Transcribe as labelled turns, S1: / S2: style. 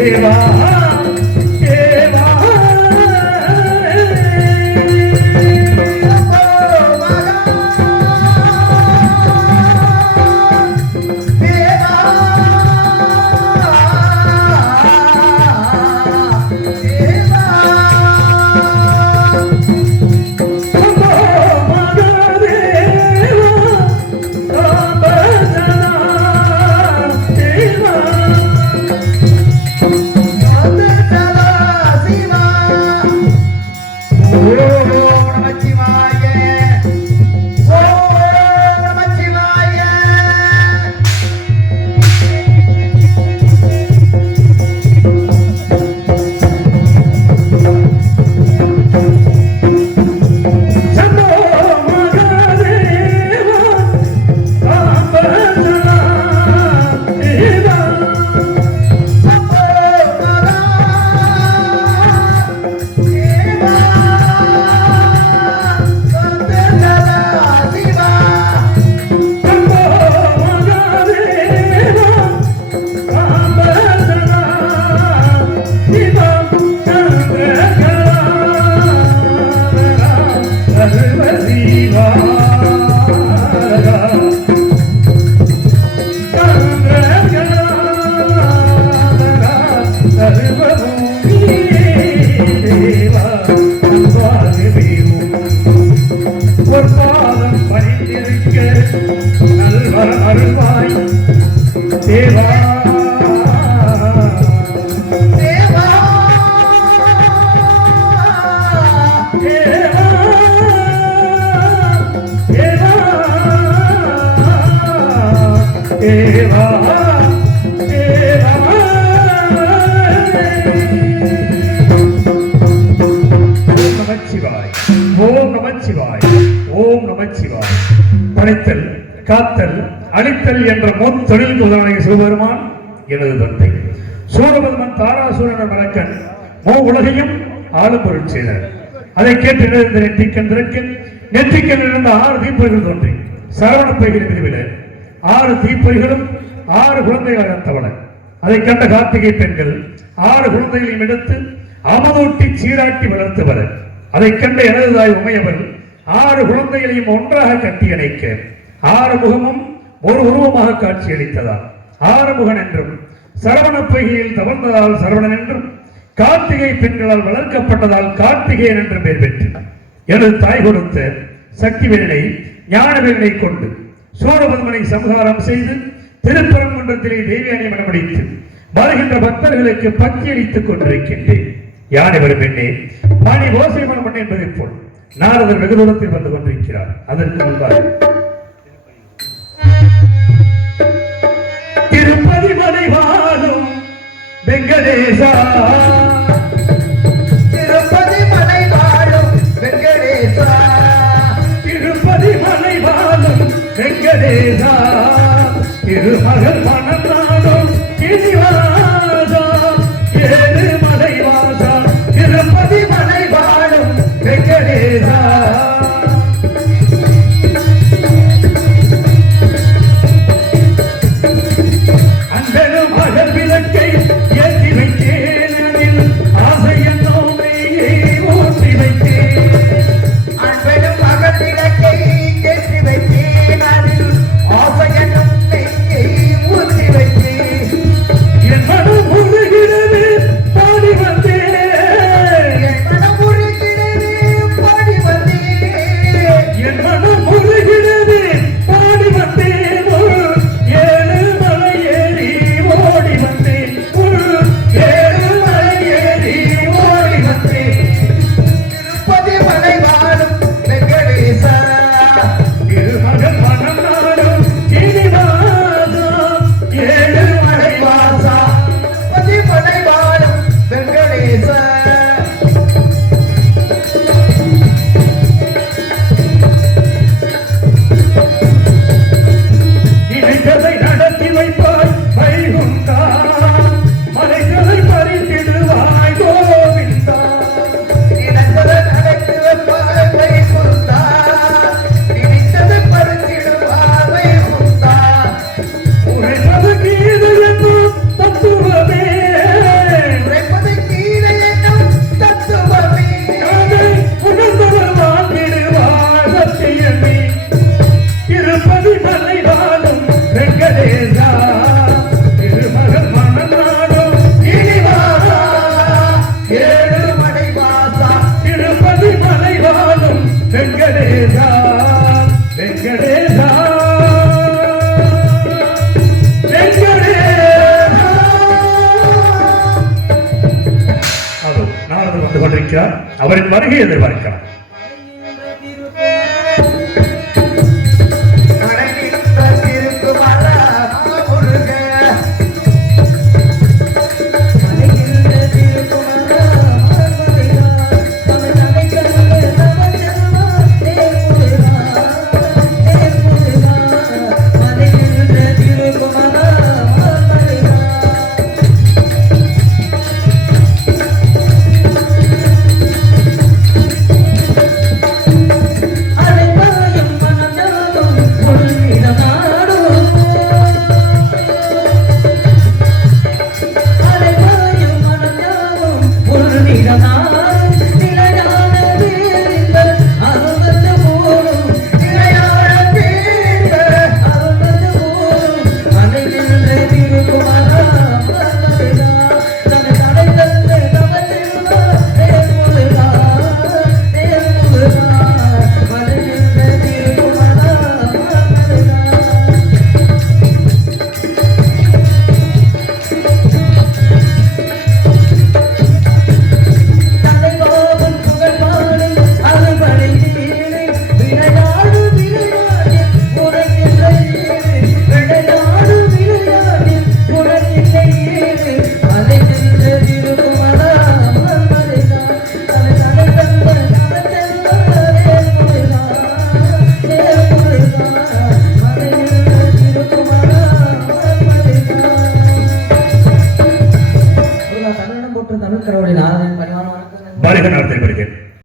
S1: 可以吗 நல்வர் அருள்வாய் தேவா தேவா தேவா தேவா தேவா ஓம் நமச்சிவாய் ஓம் நமச்சிவாய் ஓம் நமச்சிவாய் படைத்தல் காத்தல் அழித்தல் என்ற முன் தொழில் உதவனை சிவபெருமான் எனது தந்தை. சூரபத்மன் தாராசூரன் மலக்கன் மூ உலகையும் ஆளும் பொருள் செய்தார். அதை கேட்டு எழுந்த நெற்றிக்கன் திறக்கன் நெற்றிக்கன் இருந்த ஆறு தீப்பொறிகள் தோன்றி சரவண பைகளின் பிரிவில் ஆறு தீப்பொறிகளும் ஆறு குழந்தைகள் அத்தவள அதை கண்ட கார்த்திகை பெண்கள் ஆறு குழந்தைகளையும் எடுத்து அமதூட்டி சீராட்டி வளர்த்துவர அதை கண்ட எனது தாய் உமையவன் ஆறு குழந்தைகளையும் ஒன்றாக கட்டி அணைக்க ஆறு முகமும் ஒரு உருவமாக காட்சியளித்ததால் ஆறுமுகன் என்றும் சரவண பொய்கையில் தவழ்ந்ததால் சரவணன் என்றும் கார்த்திகை பெண்களால் வளர்க்கப்பட்டதால் கார்த்திகேயன் என்று பெயர் பெற்று எனது தாய் கொடுத்த சக்தி வேலை ஞான வேலை கொண்டு சூரபத்மனை சம்ஹாரம் செய்து திருப்பரங்குன்றத்திலே தேவியானை மனமடித்து வருகின்ற பக்தர்களுக்கு பக்தி அளித்துக் கொண்டிருக்கின்றேன். யானை வரும் பெண்ணே? பாணி ஓசை மனம் என்பதை போல். நாரதர் வெகு தூரத்தில் வந்து கொண்டிருக்கிறார். அதற்கு முன்பாக திருப்பதி மலை வாழும் வெங்கடேசா.
S2: திருப்பதி மலை வாழும் வெங்கடேசா.
S1: திருப்பதி மலை வாழும் வெங்கடேசா. திருமகள் மனம் நாடும் கிரிவாசா
S3: கொண்டிருக்கிறார். அவரின் வருகை எதிர்பார்க்கிறார்.